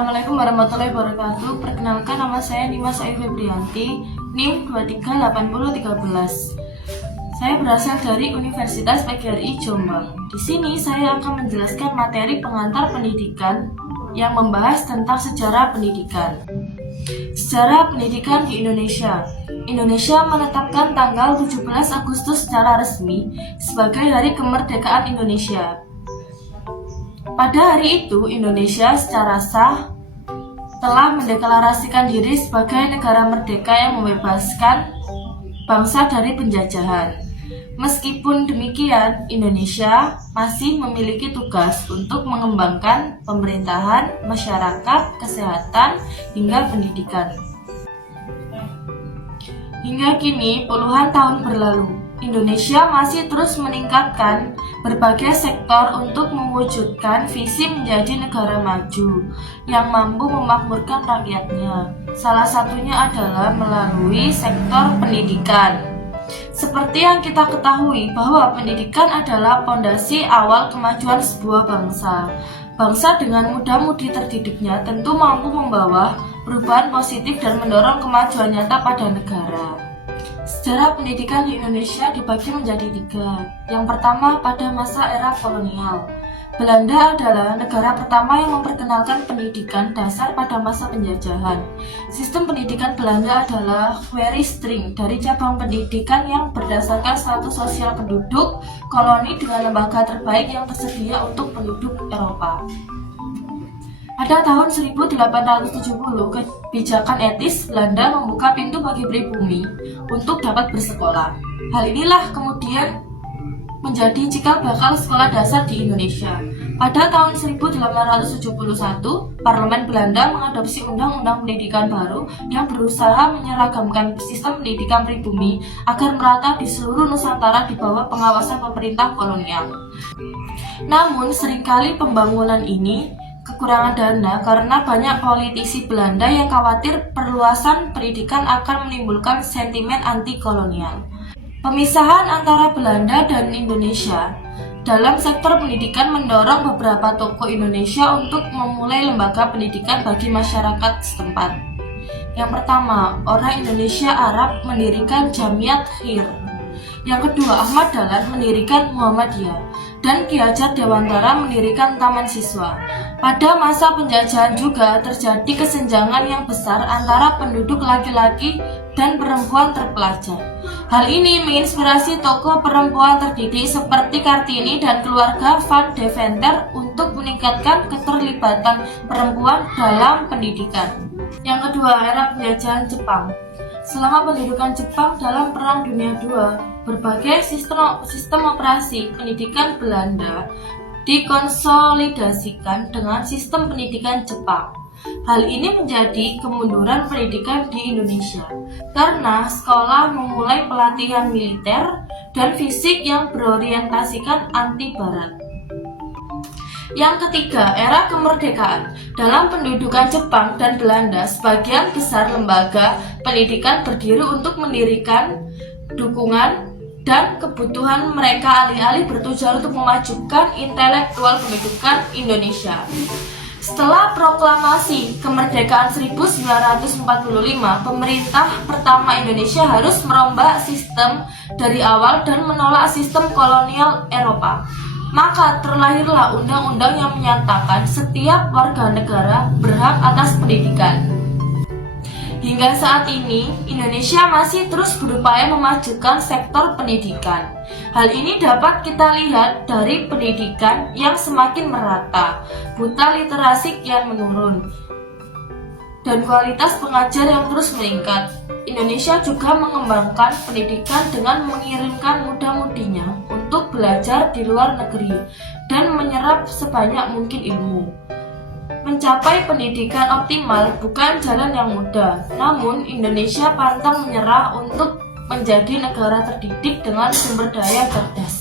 Assalamualaikum warahmatullahi wabarakatuh. Perkenalkan, nama saya Nimas Ayu Febrianti, NIM 238013. Saya berasal dari Universitas PGRI Jombang. Di sini saya akan menjelaskan materi pengantar pendidikan yang membahas tentang sejarah pendidikan. Sejarah pendidikan di Indonesia. Indonesia menetapkan tanggal 17 Agustus secara resmi sebagai Hari Kemerdekaan Indonesia. Pada hari itu, Indonesia secara sah telah mendeklarasikan diri sebagai negara merdeka yang membebaskan bangsa dari penjajahan. Meskipun demikian, Indonesia masih memiliki tugas untuk mengembangkan pemerintahan, masyarakat, kesehatan, hingga pendidikan. Hingga kini, puluhan tahun berlalu, Indonesia masih terus meningkatkan berbagai sektor untuk mewujudkan visi menjadi negara maju yang mampu memakmurkan rakyatnya. Salah satunya adalah melalui sektor pendidikan. Seperti yang kita ketahui bahwa pendidikan adalah fondasi awal kemajuan sebuah bangsa. Bangsa dengan muda-mudi terdidiknya tentu mampu membawa perubahan positif dan mendorong kemajuan nyata pada negara. Sejarah pendidikan di Indonesia dibagi menjadi 3. Yang pertama, pada masa era kolonial. Belanda adalah negara pertama yang memperkenalkan pendidikan dasar pada masa penjajahan. Sistem pendidikan Belanda adalah Queristring, dari cabang pendidikan yang berdasarkan status sosial penduduk koloni dengan lembaga terbaik yang tersedia untuk penduduk Eropa. Pada tahun 1870, kebijakan etis Belanda membuka pintu bagi pribumi untuk dapat bersekolah. Hal inilah kemudian menjadi cikal bakal sekolah dasar di Indonesia. Pada tahun 1871, Parlemen Belanda mengadopsi Undang-Undang Pendidikan baru yang berusaha menyeragamkan sistem pendidikan pribumi agar merata di seluruh Nusantara di bawah pengawasan pemerintah kolonial. Namun, seringkali pembangunan ini kekurangan dana karena banyak politisi Belanda yang khawatir perluasan pendidikan akan menimbulkan sentimen anti-kolonial. Pemisahan antara Belanda dan Indonesia dalam sektor pendidikan mendorong beberapa tokoh Indonesia untuk memulai lembaga pendidikan bagi masyarakat setempat. Yang pertama, orang Indonesia Arab mendirikan Jamiat Khir. Yang kedua, Ahmad Dahlan mendirikan Muhammadiyah, dan Ki Hajar Dewantara mendirikan Taman Siswa. Pada masa penjajahan juga terjadi kesenjangan yang besar antara penduduk laki-laki dan perempuan terpelajar. Hal ini menginspirasi tokoh perempuan terdidik seperti Kartini dan keluarga Van Deventer untuk meningkatkan keterlibatan perempuan dalam pendidikan. Yang kedua, era penjajahan Jepang. Selama pendudukan Jepang dalam Perang Dunia II, berbagai sistem operasi pendidikan Belanda dikonsolidasikan dengan sistem pendidikan Jepang. Hal ini menjadi kemunduran pendidikan di Indonesia karena sekolah memulai pelatihan militer dan fisik yang berorientasikan anti barat. Yang ketiga, era kemerdekaan. Dalam pendudukan Jepang dan Belanda, sebagian besar lembaga pendidikan berdiri untuk mendirikan dukungan dan kebutuhan mereka alih-alih bertujuan untuk memajukan intelektual pendidikan Indonesia. Setelah proklamasi kemerdekaan 1945, pemerintah pertama Indonesia harus merombak sistem dari awal dan menolak sistem kolonial Eropa. Maka terlahirlah undang-undang yang menyatakan setiap warga negara berhak atas pendidikan. Hingga saat ini, Indonesia masih terus berupaya memajukan sektor pendidikan. Hal ini dapat kita lihat dari pendidikan yang semakin merata, buta literasi yang menurun, dan kualitas pengajar yang terus meningkat. Indonesia juga mengembangkan pendidikan dengan mengirimkan muda-mudinya untuk belajar di luar negeri dan menyerap sebanyak mungkin ilmu. Mencapai pendidikan optimal bukan jalan yang mudah, namun Indonesia pantang menyerah untuk menjadi negara terdidik dengan sumber daya cerdas.